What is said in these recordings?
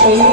সেই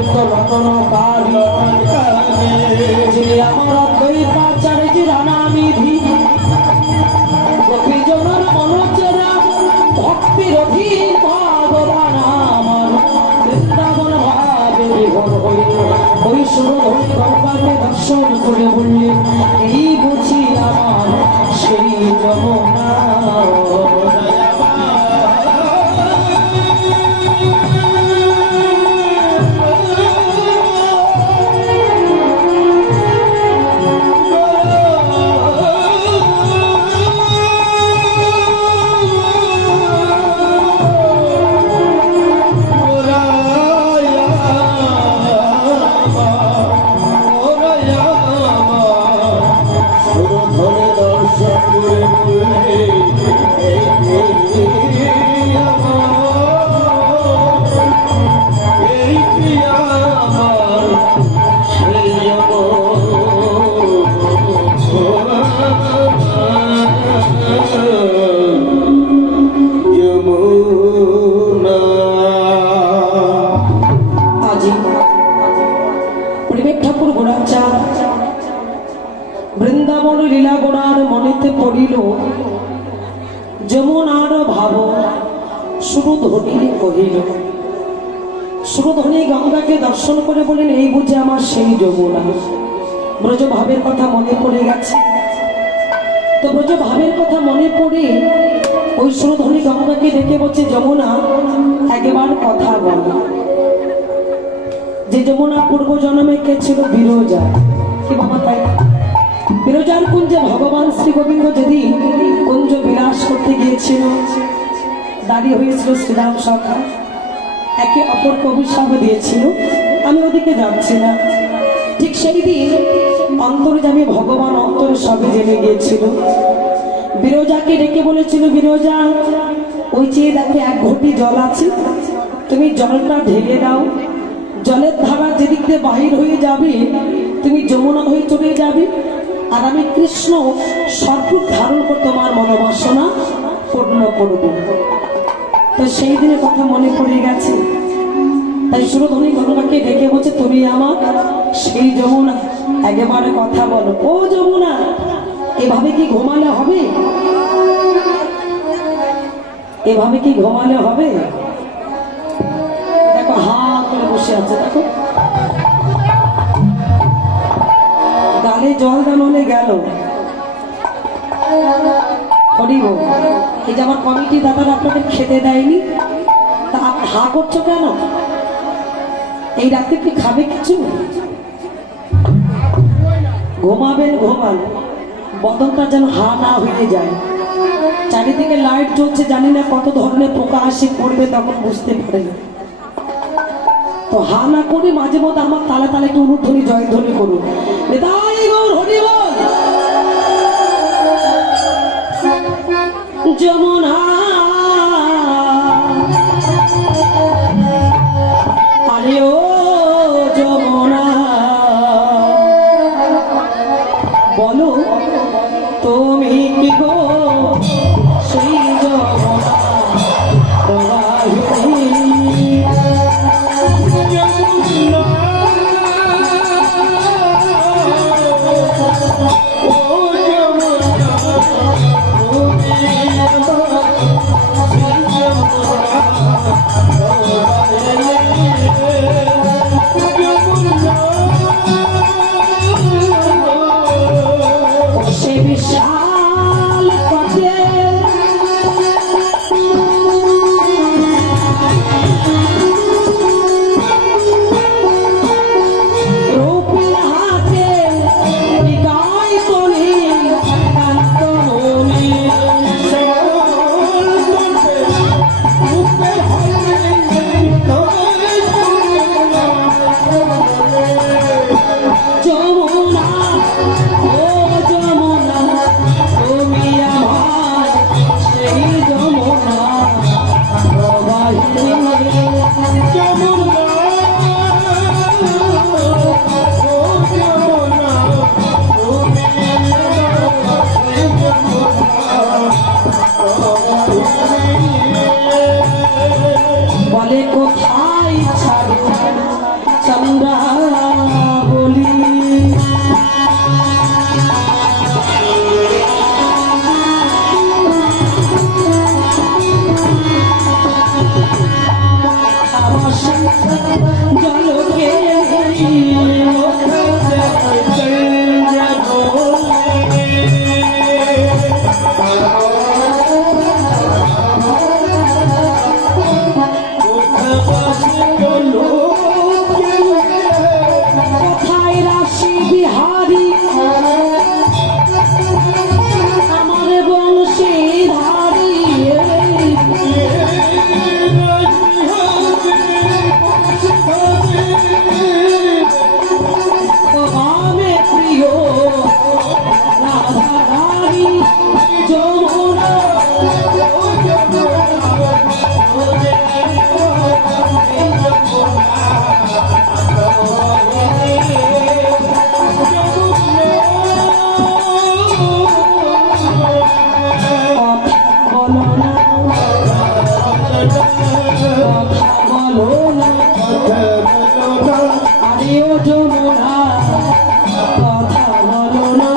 অমৃত রতন কালী যিনি আমার দ্বৈতাচার্যের নামিধি গোপীজনের মনোচেরা ভক্তির অধীন ভগবান আমার বৃন্দাবন ভাবে বিভোর হইল। ওই সুরধনী গঙ্গাকে দর্শন করে বললেন এই বুঝি আমার সেই যমুনা। বৃন্দাবন লীলা গোড়ার মনেতে পড়িল যমুনার ভাব সুরধনী কহিল। সুরধনী গঙ্গাকে দর্শন করে বলেন এই বুঝে আমার সেই যমুনা। ব্রজ ভাবের কথা মনে পড়ে গেছে। তো ব্রজ ভাবের কথা মনে পড়ে ওই সুরধনী গঙ্গাকে দেখে বলছে যমুনা একবার কথা বল। যে যমুনা পূর্ব জন্মে কে ছিল বিরজা। কি বাবা তাই বিরজার কুঞ্জে ভগবান শ্রী গোবিন্দ যেদিন কুঞ্জ বিলাস করতে গিয়েছিল দাঁড়িয়ে হয়েছিল শ্রীরাম সখা একে অপরকে অভিশাপ দিয়েছিল আমি ওদিকে যাচ্ছি না। ঠিক সেই দিন অন্তর্যামী ভগবান অন্তরে সবে জেনে গিয়েছিল। বিরজাকে ডেকে বলেছিল বিরজা ওই চেয়ে দেখে এক ঘটি জল আছে তুমি জলটা ঢেলে দাও। জলের ধারা যেদিক দিয়ে বাহির হয়ে যাবে তুমি যমুনা হয়ে চলে যাবে আর আমি কৃষ্ণ সর্বরূপ ধারণ করে তোমার মনোবাসনা পূর্ণ করব। তো সেই দিনের কথা মনে পড়ে গেছে। তাই সুরধনী গঙ্গাকে ডেকে বলছে তুমি আমার সেই যমুনা একেবারে কথা বলো। ও যমুনা এভাবে কি ঘুমালে হবে? এভাবে কি ঘুমালে হবে? দেখো হা করে বসে আছে দেখো গালে জল দানলে গেল। এই যে আমার কমিটি দাদারা আপনাদের খেতে দেয়নি তা হা করছো কেন? এই রাতে কি খাবে কিছু? ঘুমাবেন ঘুমান বদনটা যেন হা না হয়ে যায়। চারিদিকে লাইট জ্বলছে জানি না কত ধরনের পোকা আসে পড়বে তখন বুঝতে পারে না। তো হা না করে মাঝে মধ্যে আমার তালে তালে একটু অনুধ্বনি জয়ধ্বনি করুন। যমুনা আরে ও যমুনা বলো তুমি কি গো সেই যমুনা জলকে কোথায় রাশি বিহারী আমার বংশীধারী আমি প্রিয় রাধা রানী যমুনা বলো না কথা বলো না আরে ও যমুনা কথা বলো না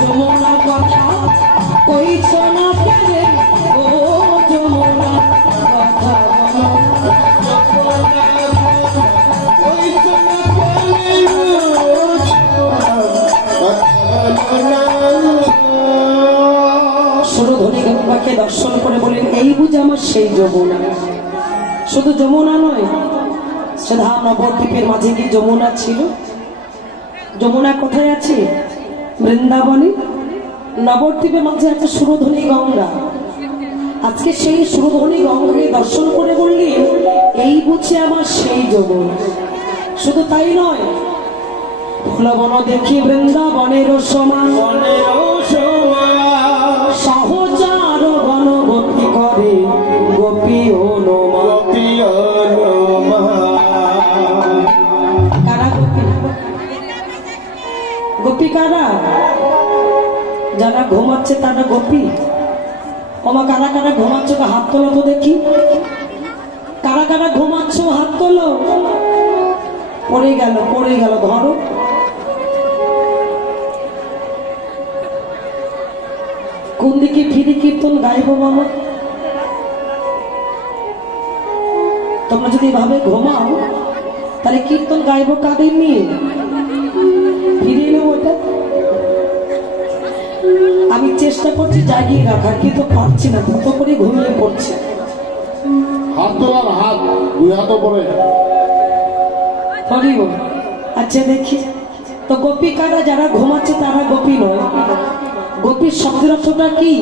যমুনা কথা কইছ না কেন ও যমুনা কথা বলো সুরধনী গঙ্গাকে দর্শন করে বলেন এই বুঝে আমার সেই যমুনা। শুধু যমুনা নয়, সেধা নবদ্বীপের মাঝে কি যমুনা ছিল? যমুনা কোথায় আছে? বৃন্দাবনে। নবদ্বীপের মাঝে আছে সুরধনী গঙ্গা। আজকে সেই সুরধনী গঙ্গাকে দর্শন করে বললেন এই বুঝে আমার সেই যমুনা। শুধু তাই নয়, ফুলবন দেখি বৃন্দাবনের সমান সহজার বনবতী করে গোপী হনুমা। কারা গোপী? গোপী কারা? যারা ঘুমাচ্ছে তারা গোপী। ওমা কারা কারা ঘুমাচ্ছ হাত তোলো তো দেখি। কারা কারা ঘুমাচ্ছ হাত তোলো। পড়ে গেল ধরো। কোন দিকে ফিরে কীর্তন গাইব বাবা? তোমরা যদি এভাবে ঘুমাও তাহলে কীর্তন গাইব কাদের নিয়ে? ফিরিয়ে নেব ওটা। আমি চেষ্টা করছি জাগিয়ে রাখার, কিন্তু পারছি না, তত করে ঘুমিয়ে পড়ছে। হাত তোলার হাত দুই হাত পরে। আচ্ছা দেখি তো গোপী কারা? যারা ঘুমাচ্ছে তারা গোপী নয়। গোপীর শব্দের অর্থটা কি?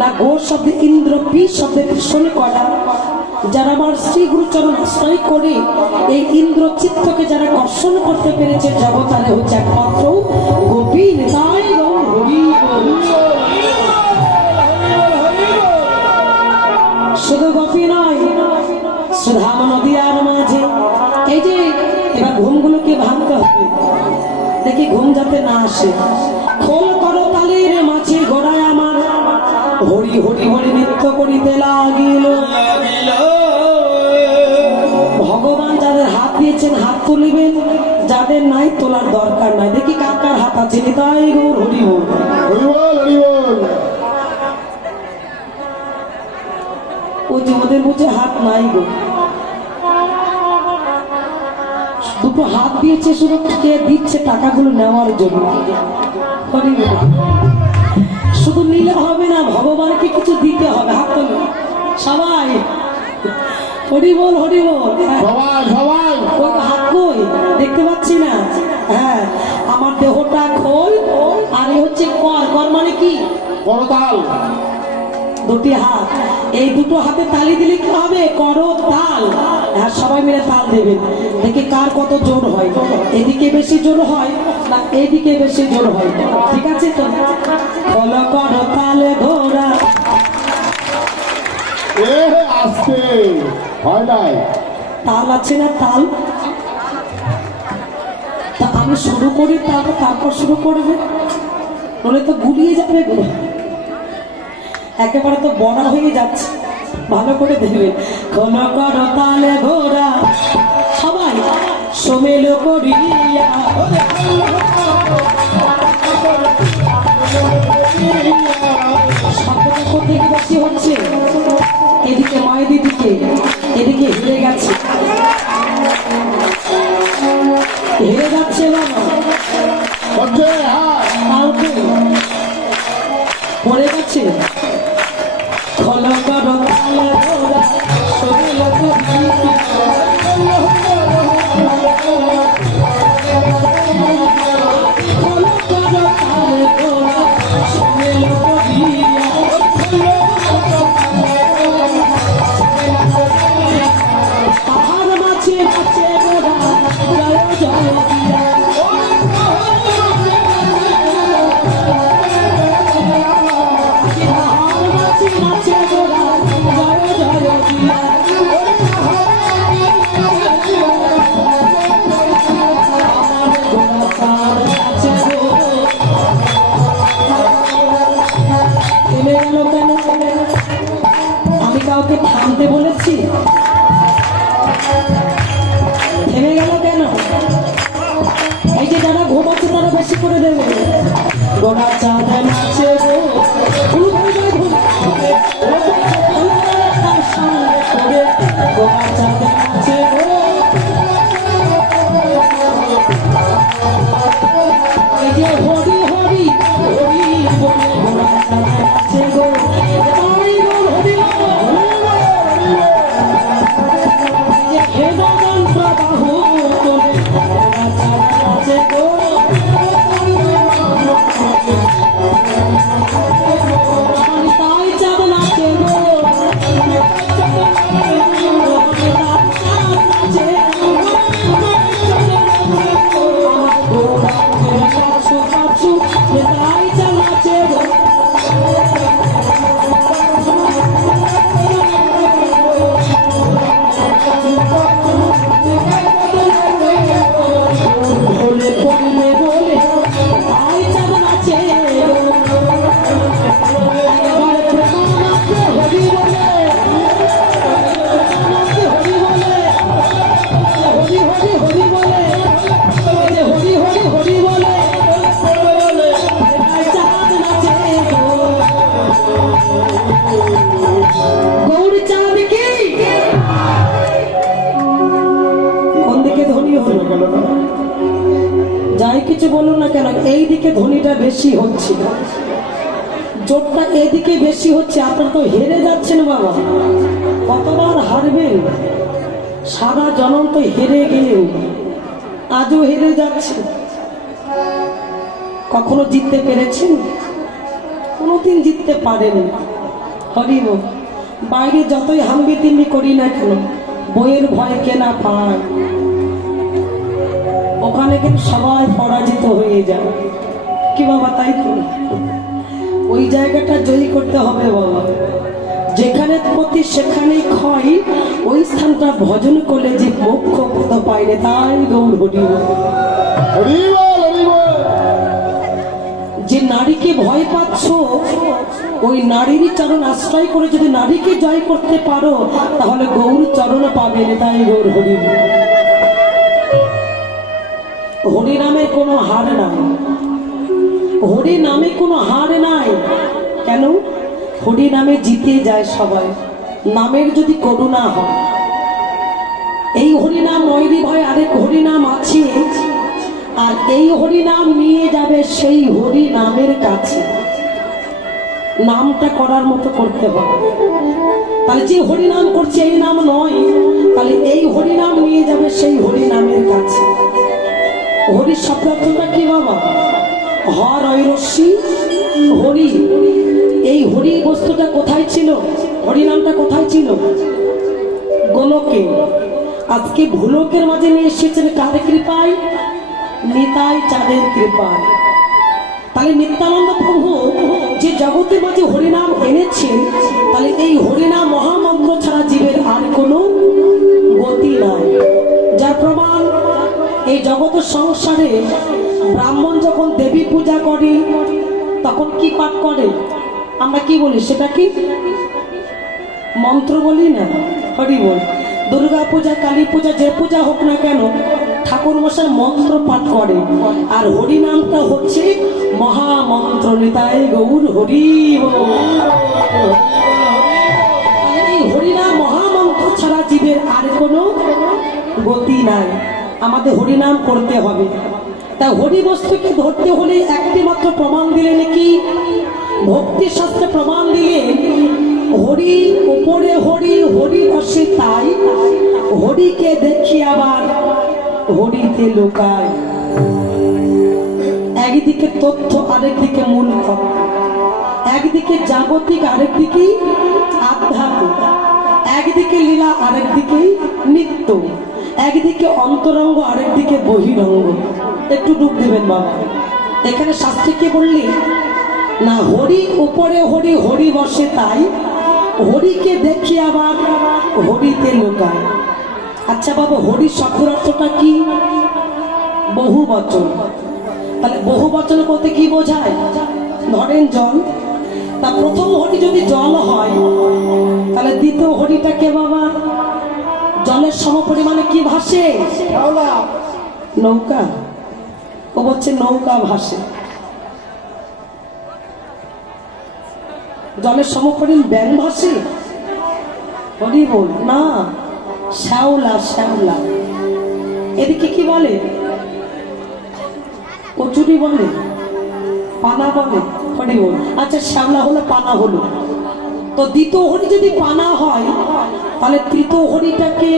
না গো শব্দে ইন্দ্র, পি শব্দে ভীষণ করা। যারা আমার শ্রী গুরুচরণ আশ্রয় করে এই ইন্দ্র চিত্তকে যারা কর্ষণ করতে পেরেছে জগতারে হচ্ছে একমাত্র গোপী। তাই শুধু গোপী নয়, সুধাম নদীয়ার মাঝে এই যে এবার ঘুমগুলোকে ভাঙতে হবে, দেখি ঘুম যাতে না আসে। খোল করো তালের মাঝে গোড়ায় আমার হরি হরি হরি নৃত্য করিতে লাগিল। ভগবান যাদের হাত দিয়েছেন হাত তুলিবেন, যাদের নাই তোলার দরকার নাই। দেখি কার কার হাত আছে। তাই গৌর হরি বল। ওই যে ওদের বুঝে হাত নাই গো, দুটো হাত দিয়েছে শুধু কে দিচ্ছে টাকাগুলো নেওয়ার জন্য। শুধু নিলে হবে না, ভগবানকে কিছু দিতে হবে। হাত তোলো সবাই, হরি বল হরি বল। হাত কই দেখতে পাচ্ছি না। হ্যাঁ, আমার দেহটা খোল আর এ হচ্ছে কর। কর মানে কি? করতাল। দুটি হাত, এই দুটো হাতে তালি দিলে কি হবে? করো তাল। হ্যাঁ, সবাই মিলে তাল দেবেন। দেখি কার কত জোর হয়। এদিকে বেশি জোর হয় না এদিকে বেশি জোর হয়? ঠিক আছে তো? বলো করো তালে ঘোরা। আস্তে হয় নাই। তাল আছে না তাল? তা আমি শুরু করি তারপর শুরু করবে, বলে তো গুলিয়ে যাবে গো। একেবারে তো বড়া হয়ে যাচ্ছে। ভালো করে দেখবে। কোন কর তালে ঘোরা সবাই সমেল করিয়া। শব্দটা কোথেকে বেশি হচ্ছে? খোলো করো তালে গোরা শরীর তো খোলো করো তালে গোরা শরীর তো পাহাড় মাছে মাছে গোরা জয় জয় দিয়া পাহাড় মাছে মাছে গোরা জয় জয় দিয়া আমার গোরা চাঁদ আছে গো থেমে গেল কেন আমি কাউকে থামতে বলেছি থেমে গেল কেন এই যে যারা ঘুমাচ্ছে তারা বেশি করে দেবে গোড়া চাঁদে নাচে গো তার সঙ্গে করে গোড়া চাঁদে নাচে গো এই যে হরি হরি হরি বলে গোড়া চাঁদে নাচে গো হরি বল হরি বল যে হে ভগবান প্রবাহ করে গোড়া চাঁদে নাচে গো তাই চাঁদ নাচে গো ভোলে বলে বলে তাই চাঁদ নাচে একবার প্রেমানন্দে হরি বলে হরি বলে হরি হরি হরি বলে হরি হরি হরি বলে তাই চাঁদ নাচে গৌর চাঁদ কি কোন দিকে ধ্বনি হলো যাই কিছু বলুন না কেন এই দিকে ধ্বনিটা বেশি হচ্ছে জোরটা এদিকে বেশি হচ্ছে আপনারা তো হেরে যাচ্ছেন বাবা কতবার হারবেন সারা জনম তো হেরে গেলেও আজও হেরে যাচ্ছে কখনো জিততে পেরেছেন কোনোদিন জিততে পারেন হরিব বাইরে যতই হাম্বি তিম্বি করি না কেন বইয়ের ভয় কেনা পায় ওখানে কিন্তু সবাই পরাজিত হয়ে যায় কি বাবা তাই তো ওই জায়গাটা জয়ী করতে হবে বাবা যেখানে প্রতি সেখানেই ক্ষয় ওই স্থানটা ভজন করলে যে মোক্ষ পদ পাইলে তাই গৌর হরিব হরি বল হরি বল। যে নারীকে ভয় পাচ্ছ ওই নারীরই চরণ আশ্রয় করে যদি নারীকে জয় করতে পারো তাহলে গৌর চরণ পাবে তাই গৌর হরিব হরি নামে কোনো হার নাই হরি নামে কোনো হার নাই কেন হরি নামে জিতে যায় সবাই নামের যদি করুণা হয় এই হরি নাম ময়ূরী ভয় আরেক হরি নাম আছে আর এই হরি নাম নিয়ে যাবে সেই হরি নামের কাছে নামটা করার মতো করতে হবে তাহলে যে হরি নাম করছে এই নাম নয় তাহলে এই হরি নাম নিয়ে যাবে সেই হরি নামের কাছে হরি শব্দটা কি বাবা হর ঐরস্যি হরি এই হরি বস্তুটা কোথায় ছিল হরি নামটা কোথায় ছিল গোলকে আজকে ভুলকের মাঝে নিয়ে এসেছেন কার কৃপায় নিতাই চাঁদের কৃপায় তাহলে নিত্যানন্দ প্রভু যে জগতের মাঝে হরিনাম এনেছেন তাহলে এই হরিনাম মহামন্ত্র ছাড়া জীবের আর কোনো গতি নাই যার প্রমাণ এই জগৎ সংসারে ব্রাহ্মণ যখন দেবী পূজা করে তখন কি পাঠ করে আমরা কি বলি সেটা কি মন্ত্র বলি না হরি বল দুর্গা পূজা কালী পূজা যে পূজা হোক না কেন ঠাকুর মশাই মন্ত্র পাঠ করে আর হরি নামটা হচ্ছে মহামন্ত্র নিতাই গৌর হরি এই হরিনাম মহামন্ত্র ছাড়া জীবের আর কোনো গতি নাই আমাদের হরিনাম করতে হবে তা হরি বস্তুকে ধরতে হলে একটি মাত্র প্রমাণ দিলে নাকি ভক্তি শাস্ত্রে প্রমাণ দিলে হরি উপরে হরি হরি বসে তাই হরিকে দেখি আবার হরিতে লুকায়। একদিকে তথ্য আরেকদিকে মূল কথা, একদিকে জাগতিক আরেকদিকে আধ্যাত্মিক, একদিকে লীলা আরেকদিকে নিত্য, একদিকে অন্তরঙ্গ আরেকদিকে বহিরঙ্গ। একটু ডুব দেবেন বাবা। এখানে শাস্ত্রে কি বললি না, হরি উপরে হরি হরি বসে তাই হরিকে দেখি আবার হরিতে লুকায়। আচ্ছা বাবা, হরি শব্দের অর্থটা কি? বহু বচন। তাহলে বহু বচন বলতে কি বোঝায়? ধরেন জল, তা প্রথম হরি যদি জল হয় তাহলে দ্বিতীয় হরিটা কে বাবা? জলের সমপরিমাণে কি ভাসে? নৌকা। ও বলছে নৌকা ভাসে। জলের সমপরিমাণ ব্যাং ভাসে? হরি বল না, শ্যাওলা। শ্যাওলা এদিকে কি বলে? কচুরি বলে, পানা বলে, হরি বল। আচ্ছা, শ্যাওলা হলো, পানা হলো। তো দ্বিতীয় হরি যদি পানা হয় তাহলে তৃতীয় হরিটাকে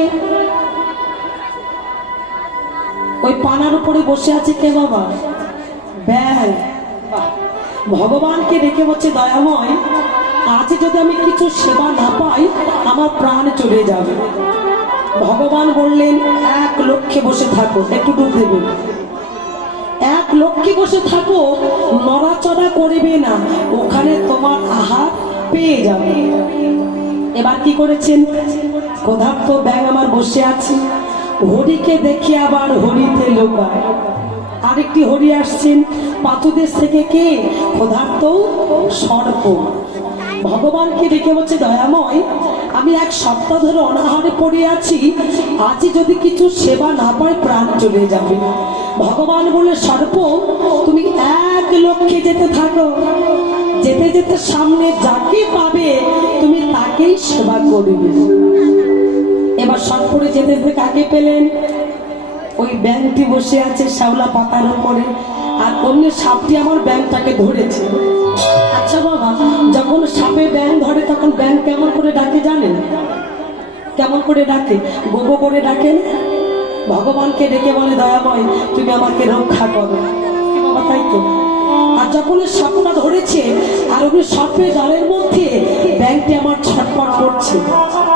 ওই পানার উপরে বসে আছে কে বাবা? ব্যাং। ভগবানকে ডেকে বলছে দয়াময়, আজ যদি আমি কিছু সেবা না পাই আমার প্রাণ চলে যাবে। ভগবান বললেন এক লক্ষ্যে বসে থাকো। একটু ডুব দেবেন। এক লক্ষ্যে বসে থাকো, নড়াচড়া করবে না, ওখানে তোমার আহার পেয়ে যাবে। এবার কি করেছেন? ক্ষুধার্ত ব্যাং আমার বসে আছে, হরিকে দেখে আবার হরিতে লোকায়। আরেকটি হরি আসছেন পাতুদেশ থেকে, কে? ক্ষুধার্ত সর্প। ভগবানকে ডেকে বলছে দয়াময়, আমি এক সপ্তাহ ধরে অনাহারে পড়ে আছি, আজ যদি কিছু সেবা না পাই প্রাণ চলে যাবে। ভগবান বলে সর্প, তুমি এক লক্ষ্যে যেতে থাকো, যেতে যেতে সামনে যাকে পাবে তুমি তাকেই সেবা করবে। এবার সর্পরে যেতে যেতে কাকে পেলেন? ওই ব্যাংকটি বসে আছে শ্যাওলা পাতার উপরে, আর অন্য সাপটি আমার ব্যাংকটাকে ধরেছে। আচ্ছা বাবা, যখন সাপে ব্যাং ধরে তখন ব্যাং কেমন করে ডাকে জানেন? কেমন করে ডাকে? গোগো করে ডাকেন। ভগবানকে ডেকে বলে দয়াময় তুমি আমাকে রক্ষা করো। কি বাবা, তাই তো? আর যখন সাপটা ধরেছে আর ওই সাপের জালের মধ্যে ব্যাংকটি আমার ছটফট করছে,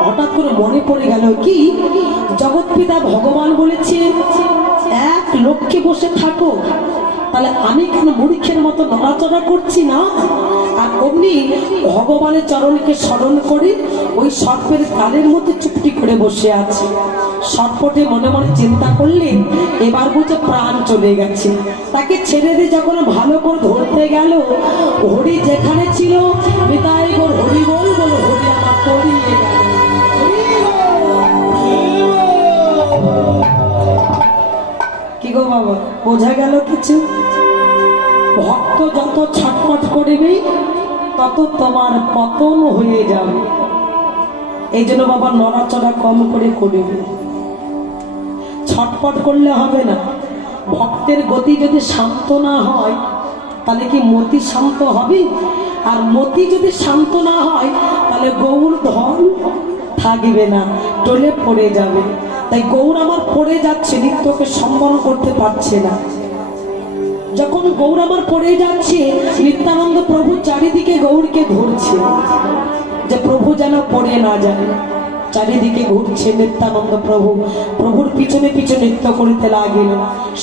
হঠাৎ করে মনে পড়ে গেল কি জগৎপিতা ভগবান বলেছে এক লক্ষ্যে বসে থাকো, তাহলে আমি কেন মূর্খের মতো নড়াচড়া করছি না? আর অমনি ভগবানের চরণকে স্মরণ করে ওই সর্পের গালের মধ্যে চুপটি করে বসে আছে। সর্পটি মনে মনে চিন্তা করলেন এবার বুঝে প্রাণ চলে গেছে। তাকে ছেড়ে দিয়ে যখন ভালো করে ধরতে গেল, হরি যেখানে ছিল বিদায় গোর হরি বল বল, হরি আমার পড়িয়ে গেল। কি গো বাবা, বোঝা গেল কিছু? ভক্ত যত ছটফট করবে তত তোমার পতন হয়ে যাবে। এই জন্য বাবা নড়াচড়া কম করে করবে, ছটফট করলে হবে না। ভক্তের গতি যদি শান্ত না হয় তাহলে কি মতি শান্ত হবে? আর মতি যদি শান্ত না হয় তাহলে গৌর ধন থাকবে না, টলে পড়ে যাবে। তাই গৌর আমার পড়ে যাচ্ছে, নিত্যকে সম্মান করতে পারছে না। যখন গৌর আমার পড়ে যাচ্ছে, নিত্যানন্দ প্রভু চারিদিকে গৌরকে ধরছে যে প্রভু যেন পড়ে না যায়। চারিদিকে ঘুরছে নিত্যানন্দ প্রভু, প্রভুর পিছনে পিছনে নৃত্য করিতে লাগিল।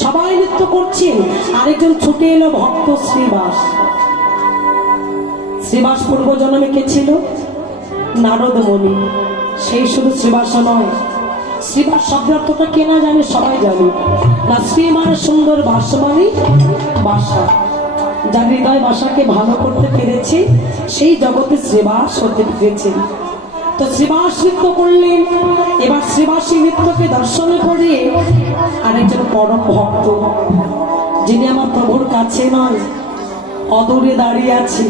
সবাই নৃত্য করছেন, আরেকজন ছুটে এলো ভক্ত শ্রীবাস। শ্রীবাস পূর্ব জন্মে কে ছিল? নারদ মুনি। সেই শুধু শ্রীবাস নয়, শ্রীবাস শব্দের অর্থটা কে না জানে? সবাই জানে না। শ্রী মানে সুন্দর, বাস মানে বাসা। যার হৃদয় বাসাকে ভালো করতে পেরেছে সেই জগতে শ্রীবাস হতে পেরেছে। তো শ্রীবাস নৃত্য করলেন। এবার শ্রীবাসী নৃত্যকে দর্শন করে আরেকজন পরম ভক্ত, যিনি আমার প্রভুর কাছে নয়, অদূরে দাঁড়িয়ে আছে,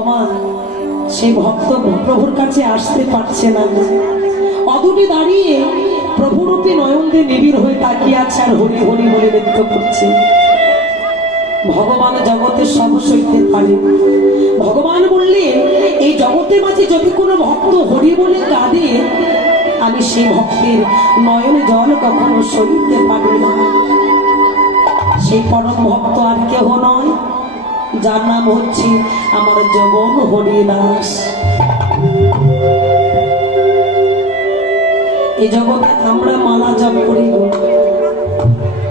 আমার সেই ভক্ত প্রভুর কাছে আসতে পারছে না। অদূরে দাঁড়িয়ে প্রভুরূপী নয়ন দিয়ে নিবিড় হয়ে তাকিয়ে আছে আর হরি হরি বলে নৃত্য করছে। ভগবান জগতে সব সইতে পারে। ভগবান বললেন এই জগতের মাঝে যদি কোনো ভক্ত হরি বলে কাঁদে আমি সেই ভক্তের নয়ন জল কখনো সইতে পারি না। সেই পরম ভক্ত আর কেহ নয়, যার নাম হচ্ছে আমার জগন হরিদাস। এই জগতে আমরা মালা জপ করি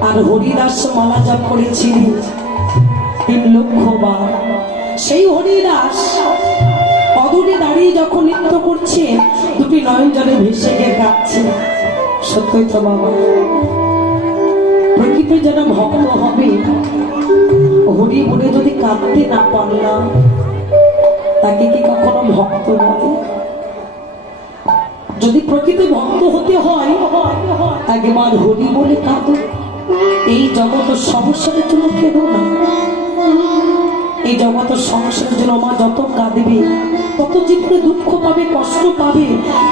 আর হরিদাস মালা জপ করেছিলেন 3 লক্ষ বার। সেই হরিদাস অদূরে দাঁড়িয়ে যখন নৃত্য করছে দুটি নয়ন জলে ভেসে গিয়ে কাঁদছে। সত্যই তো বাবা, প্রকৃতি যারা ভক্ত হবে হরি বলে যদি কাঁদতে না পারলাম তাকে কি কখনো ভক্ত বলে? যদি প্রকৃতি ভক্ত হতে হয় একবার হরি বলে কাঁদো। এই জগৎ সংসারের জন্য কেঁদো না। এই জগৎ সংসারের জন্য মা যত কাঁদবে তত জীবনে দুঃখ পাবে, কষ্ট পাবে,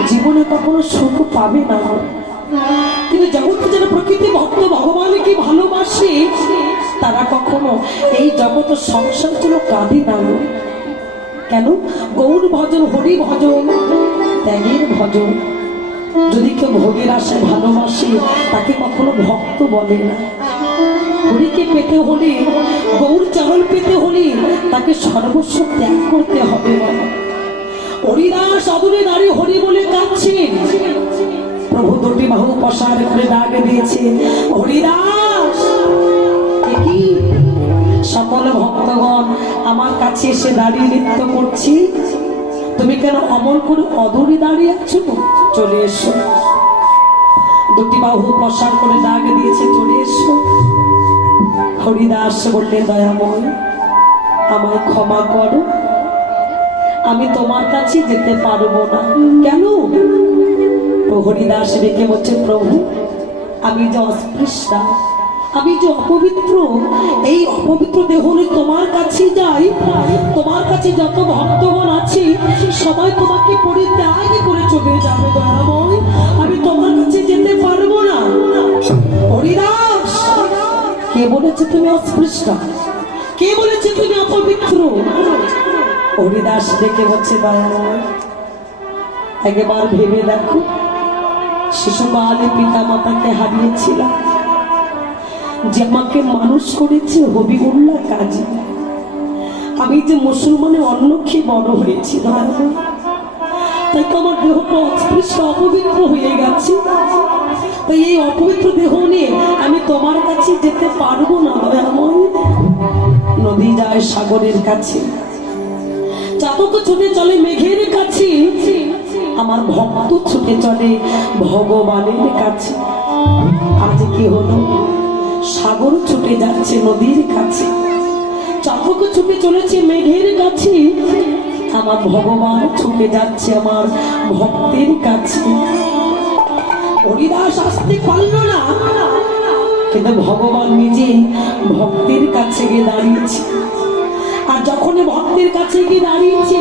জীবনে কখনো সুখ পাবে না। কিন্তু জগৎ যারা প্রকৃতি ভক্ত ভগবানকে ভালোবাসে তারা কখনো এই জগৎ সংসারের জন্য কাঁদে না। কেন? গৌর ভজন, হরি ভজন, ত্যাগের ভজন। যদি কেউ ভোগের আশায় ভালোবাসে তাকে কখনো ভক্ত বলে না। হরিকে পেতে হলে, গৌর চরণ পেতে হলে তাকে সর্বস্ব ত্যাগ করতে হবে। হরিদাস অদূরে দাঁড়িয়ে হরি বলে কাঁদছেন। প্রভু দুটি বাহু প্রসার করে ডাক দিয়েছে, হরিদাস। কি সকল ভক্তগণ আমার কাছে এসে দাঁড়িয়ে নৃত্য করছি, তুমি কেন অমল করে অদূরে দাঁড়িয়ে আছো? চলে এসো। দুটি বাহু প্রসার করে ডাক দিয়েছে, চলে এসো। হরিদাস বললেন, দয়াময় আমায় ক্ষমা করো, আমি তোমার কাছে যেতে পারবো না। কেন? হরিদাস রেখে বলছে, প্রভু আমি যে অস্পৃশ্যা, আমি যে অপবিত্র, এই অপবিত্র দেহ নিয়ে তোমার কাছে যাই। তোমার কাছে যত ভক্তগণ আছে সবাই তোমাকে পরিত্যাগ করে চলে যাবে। দয়াময় আমি তোমার কাছে যেতে পারবো না। হরিদাস, কে বলেছে তুমি অস্পৃশ্যা? কে বলেছে তুমি অপবিত্র? হরিদাস দেখে বলছে, দয়াময় একবার ভেবে দেখো, শিশুকালে পিতা মাতাকে হারিয়েছিলাম, যে আমাকে মানুষ করেছে হবিবুল্লাহ কাজী। আমি যে মুসলমানের অন্ন খেয়ে বড় হয়েছি, তাই তো আমার দেহটা অস্পৃশ্য অপবিত্র হয়ে গেছে। তাই এই অপবিত্র দেহ নিয়ে আমি তোমার কাছে যেতে পারবো না। দয়াময় নদী যায় সাগরের কাছে, চাতক ছুটে চলে মেঘের কাছে, আমার ভক্ত ছুটে চলে ভগবানের কাছে। আজ কি হলো? সাগর ছুটে যাচ্ছে নদীর কাছে, চাতক ছুটে চলেছে মেঘের কাছে, আমার ভগবান ছুটে যাচ্ছে আমার ভক্তের কাছে। হরিদাস আসতে পারল না, কিন্তু ভগবান নিজে ভক্তের কাছে গিয়ে দাঁড়িয়েছে। আর যখনই ভক্তের কাছে গিয়ে দাঁড়িয়েছে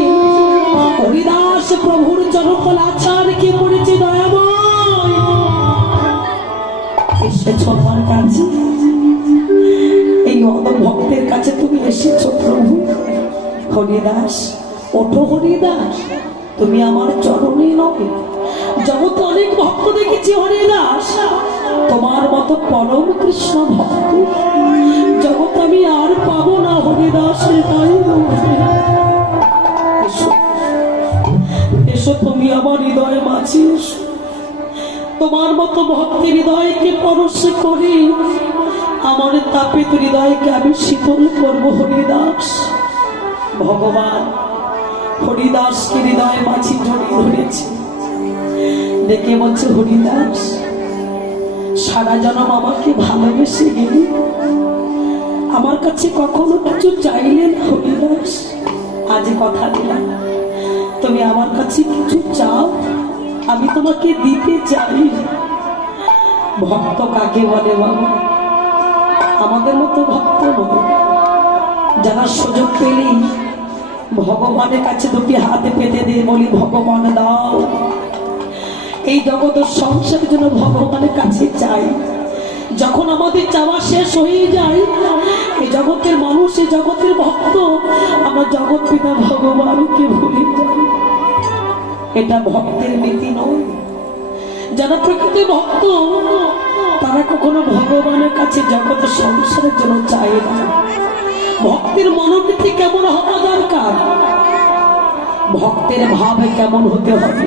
হরিদাস প্রভুর চরণতল আছাড় কে পড়েছে, দয়াময় এসেছো আমার কাছে, এই অদম ভক্তের কাছে তুমি এসেছো প্রভু। হরিদাস ওঠো, হরিদাস তুমি আমার চরণে নবে। জগতে অনেক ভক্ত দেখেছি হরিদাস, তোমার মতো পরম কৃষ্ণ ভক্ত জগৎ আমি আর পাবো না। হরিদাস এসো, এসো তুমি আমার হৃদয়ে মাঝে এসো। তোমার মতো ভক্তের হৃদয়কে পরশ করে আমার তাপিত হৃদয়কে আমি শীতল করবো। হরিদাস ভগবান হরিদাসকে হৃদয় মাঝে জড়িয়ে ধরেছে, ডেকে বলছে, হরিদাস সারা জনম আমাকে ভালোবেসে গেলি, আমার কাছে কখনো কিছু চাইলেন হরিদাস। আজ কথা দিলাম তুমি আমার কাছে কিছু চাও, আমি তোমাকে দিতে চাই। ভক্ত কাকে বলে বাবা? আমাদের মতো ভক্ত নয়, যারা সুযোগ পেলেই ভগবানের কাছে দুটি হাতে পেতে দিয়ে বলি, ভগবান দাও। এই জগতের সংসারের জন্য ভগবানের কাছে চাই, যখন আমাদের চাওয়া শেষ হয়ে যায়, এই জগতের মানুষ, এই জগতের ভক্ত, আমরা জগৎ পিতা ভগবানকে ভুলি যাই। এটা ভক্তের নীতি নয়। যারা প্রকৃত ভক্ত তারা কখনো ভগবানের কাছে জগৎ সংসারের জন্য চায় না। ভক্তের মনোবৃত্তি কেমন হওয়া দরকার, ভক্তের ভাবে কেমন হতে হবে।